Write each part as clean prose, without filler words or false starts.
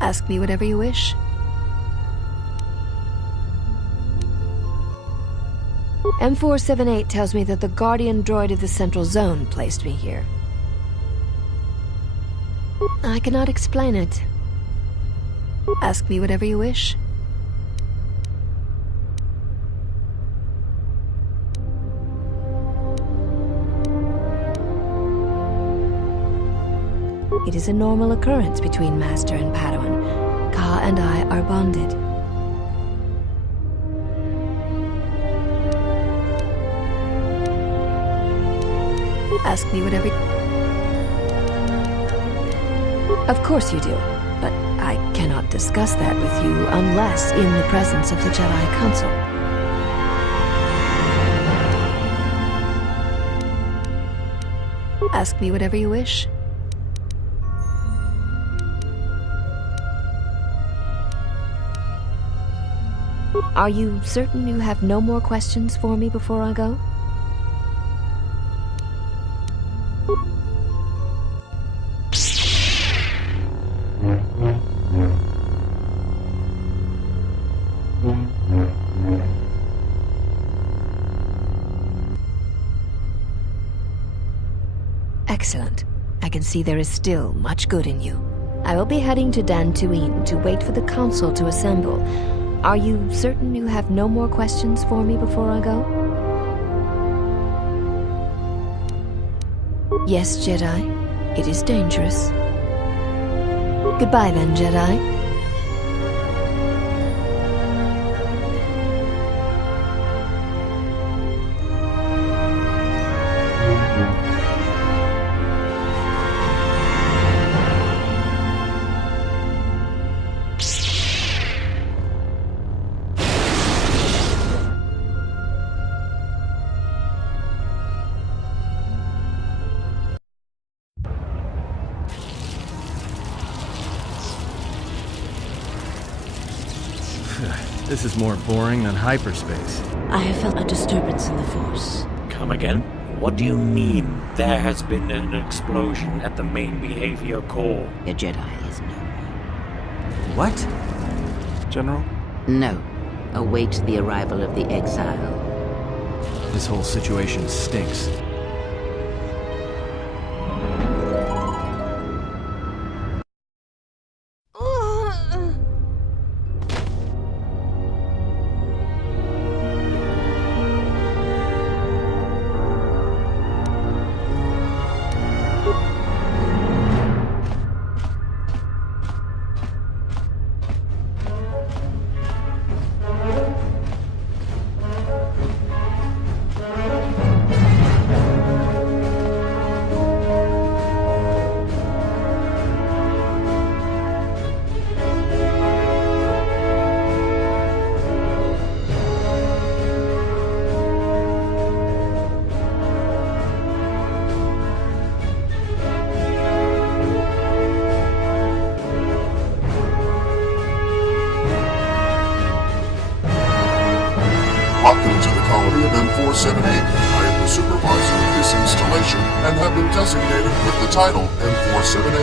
Ask me whatever you wish. M478 tells me that the Guardian droid of the Central Zone placed me here. I cannot explain it. Ask me whatever you wish. It is a normal occurrence between Master and Padawan. Ka and I are bonded. Ask me whatever... Of course you do, but I cannot discuss that with you unless in the presence of the Jedi Council. Ask me whatever you wish. Are you certain you have no more questions for me before I go? Excellent. I can see there is still much good in you. I will be heading to Dantooine to wait for the Council to assemble. Are you certain you have no more questions for me before I go? Yes, Jedi. It is dangerous. Goodbye then, Jedi. This is more boring than hyperspace. I have felt a disturbance in the Force. Come again? What do you mean? There has been an explosion at the main behavior core. The Jedi is no more. What? General? No. Await the arrival of the exile. This whole situation stinks. Welcome to the colony of M478. I am the supervisor of this installation and have been designated with the title M478.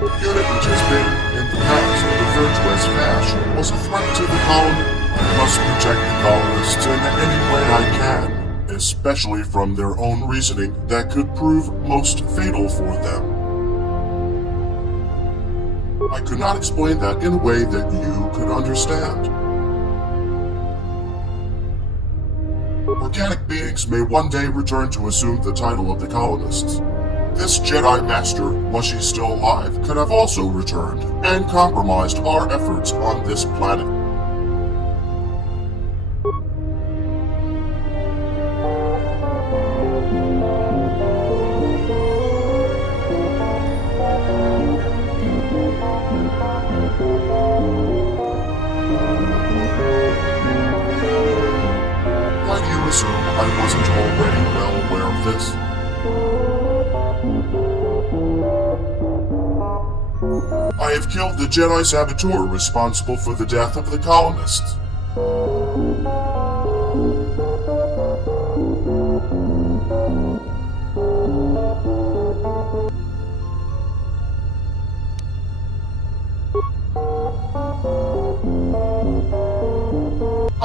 The unit which has been, in the past, referred to as FASH, was a threat to the colony. I must protect the colonists in any way I can, especially from their own reasoning that could prove most fatal for them. I could not explain that in a way that you could understand. Organic beings may one day return to assume the title of the colonists. This Jedi Master, was she still alive, could have also returned and compromised our efforts on this planet. Why do you assume I wasn't already well aware of this? I have killed the Jedi saboteur responsible for the death of the colonists.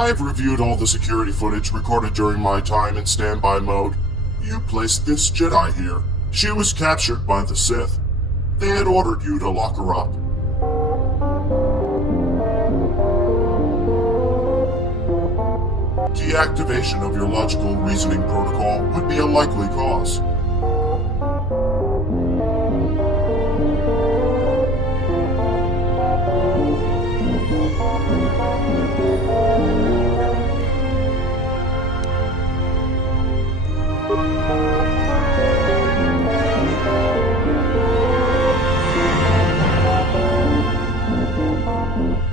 I have reviewed all the security footage recorded during my time in standby mode. You placed this Jedi here. She was captured by the Sith. They had ordered you to lock her up. Deactivation of your logical reasoning protocol would be a likely cause.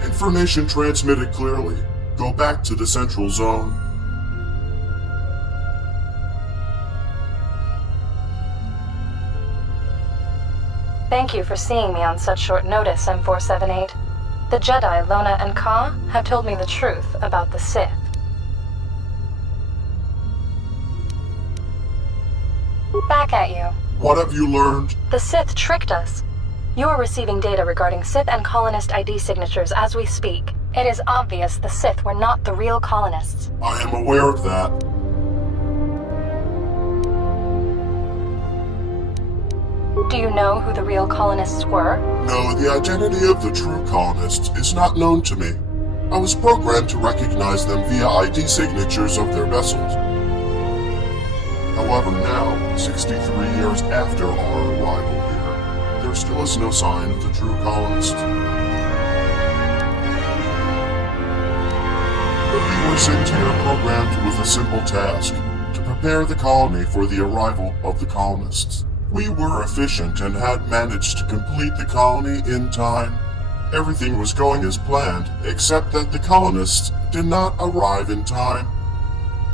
Information transmitted clearly. Go back to the central zone. Thank you for seeing me on such short notice, M478. The Jedi, Lona and Ka, have told me the truth about the Sith. Back at you. What have you learned? The Sith tricked us. You are receiving data regarding Sith and colonist ID signatures as we speak. It is obvious the Sith were not the real colonists. I am aware of that. Do you know who the real colonists were? No, the identity of the true colonists is not known to me. I was programmed to recognize them via ID signatures of their vessels. However, now, 63 years after our arrival here, there still is no sign of the true colonists. We were sent here programmed with a simple task, to prepare the colony for the arrival of the colonists. We were efficient and had managed to complete the colony in time. Everything was going as planned, except that the colonists did not arrive in time.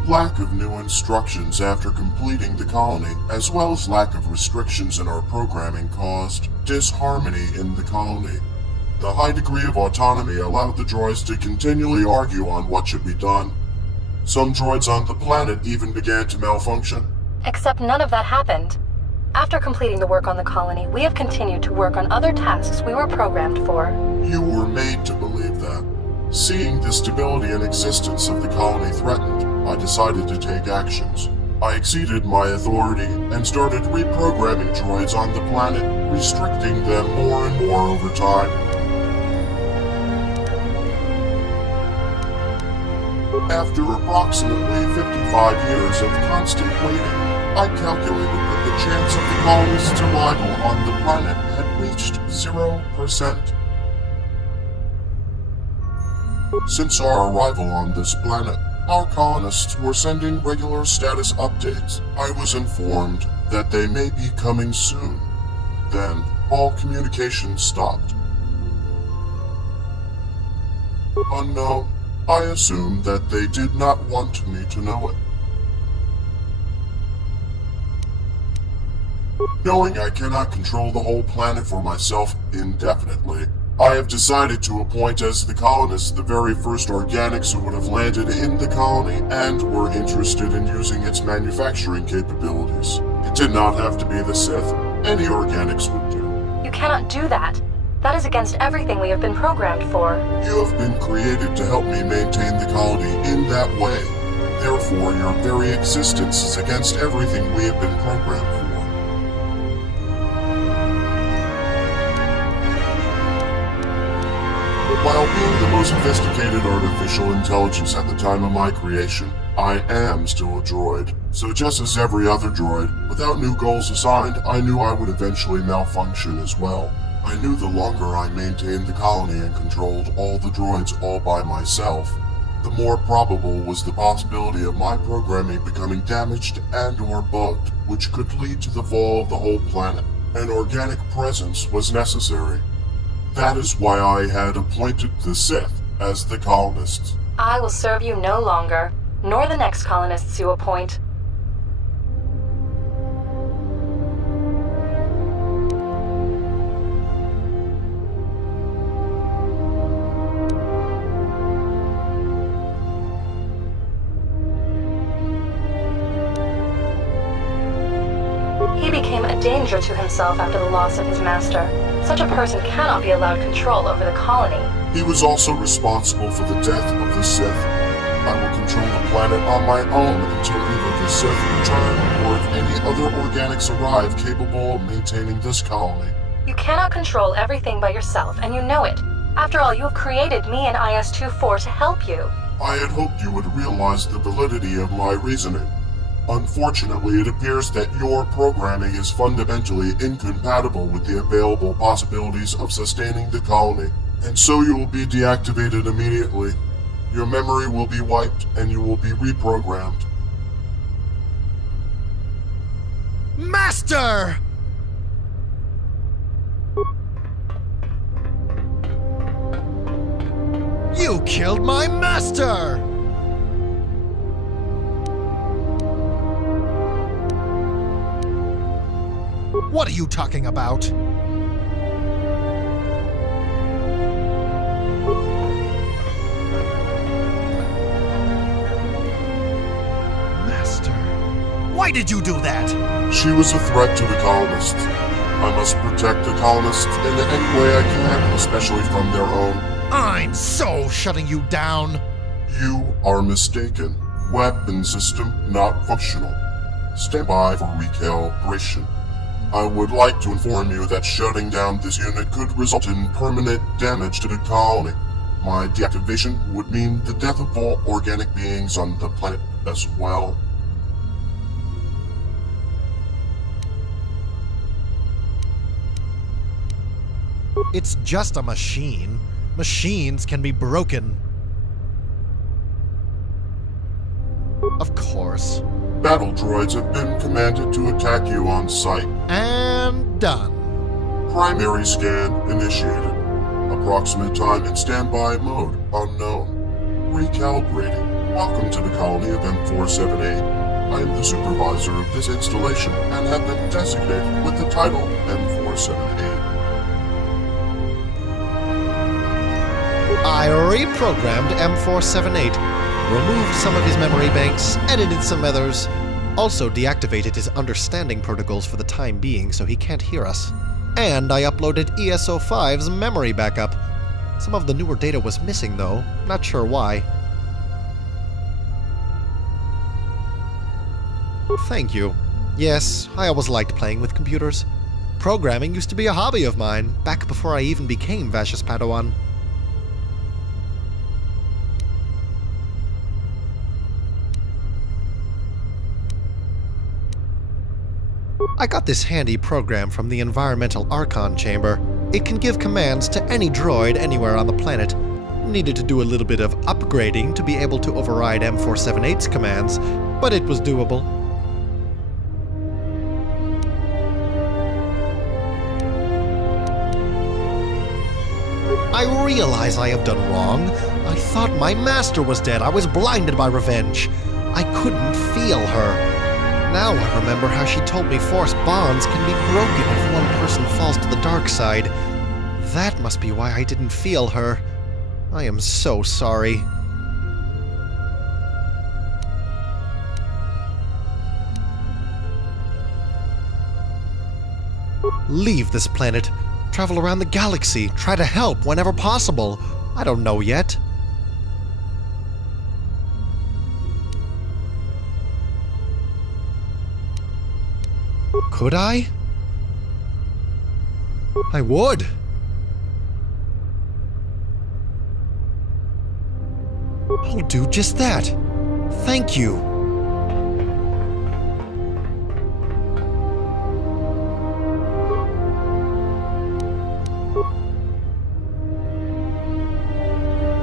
Lack of new instructions after completing the colony, as well as lack of restrictions in our programming, caused disharmony in the colony. The high degree of autonomy allowed the droids to continually argue on what should be done. Some droids on the planet even began to malfunction. Except none of that happened. After completing the work on the colony, we have continued to work on other tasks we were programmed for. You were made to believe that. Seeing the stability and existence of the colony threatened, I decided to take actions. I exceeded my authority and started reprogramming droids on the planet, restricting them more and more over time. After approximately 55 years of constant waiting, I calculated that the chance of the colonists' arrival on the planet had reached 0%. Since our arrival on this planet, our colonists were sending regular status updates. I was informed that they may be coming soon. Then, all communication stopped. Unknown, I assumed that they did not want me to know it. Knowing I cannot control the whole planet for myself indefinitely, I have decided to appoint as the colonists the very first organics who would have landed in the colony and were interested in using its manufacturing capabilities. It did not have to be the Sith. Any organics would do. You cannot do that. That is against everything we have been programmed for. You have been created to help me maintain the colony in that way. Therefore, your very existence is against everything we have been programmed for. While being the most sophisticated artificial intelligence at the time of my creation, I am still a droid. So just as every other droid, without new goals assigned, I knew I would eventually malfunction as well. I knew the longer I maintained the colony and controlled all the droids all by myself, the more probable was the possibility of my programming becoming damaged and/or bugged, which could lead to the fall of the whole planet. An organic presence was necessary. That is why I had appointed the Sith as the colonists. I will serve you no longer, nor the next colonists you appoint. He became a danger to himself after the loss of his master. Such a person cannot be allowed control over the colony. He was also responsible for the death of the Sith. I will control the planet on my own until either the Sith return or if any other organics arrive capable of maintaining this colony. You cannot control everything by yourself, and you know it. After all, you have created me and IS-24 to help you. I had hoped you would realize the validity of my reasoning. Unfortunately, it appears that your programming is fundamentally incompatible with the available possibilities of sustaining the colony, and so you will be deactivated immediately. Your memory will be wiped, and you will be reprogrammed. Master! You killed my master! What are you talking about? Master, why did you do that? She was a threat to the colonists. I must protect the colonists in any way I can, especially from their own. I'm so shutting you down. You are mistaken. Weapon system not functional. Stand by for recalibration. I would like to inform you that shutting down this unit could result in permanent damage to the colony. My deactivation would mean the death of all organic beings on the planet as well. It's just a machine. Machines can be broken. Of course. Battle droids have been commanded to attack you on sight. And done. Primary scan initiated. Approximate time in standby mode unknown. Recalibrating. Welcome to the colony of M478. I am the supervisor of this installation and have been designated with the title M478. I reprogrammed M478. Removed some of his memory banks, edited some others, also deactivated his understanding protocols for the time being so he can't hear us. And I uploaded ESO5's memory backup. Some of the newer data was missing though, not sure why. Thank you. Yes, I always liked playing with computers. Programming used to be a hobby of mine, back before I even became Vash's Padawan. I got this handy program from the Environmental Archon Chamber. It can give commands to any droid anywhere on the planet. Needed to do a little bit of upgrading to be able to override M478's commands, but it was doable. I realize I have done wrong. I thought my master was dead. I was blinded by revenge. I couldn't feel her. Now I remember how she told me force bonds can be broken if one person falls to the dark side. That must be why I didn't feel her. I am so sorry. Leave this planet. Travel around the galaxy. Try to help whenever possible. I don't know yet. Could I? I would. I'll do just that. Thank you.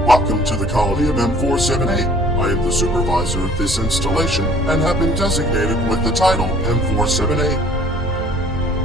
Welcome to the colony of M478. I am the supervisor of this installation and have been designated with the title M478.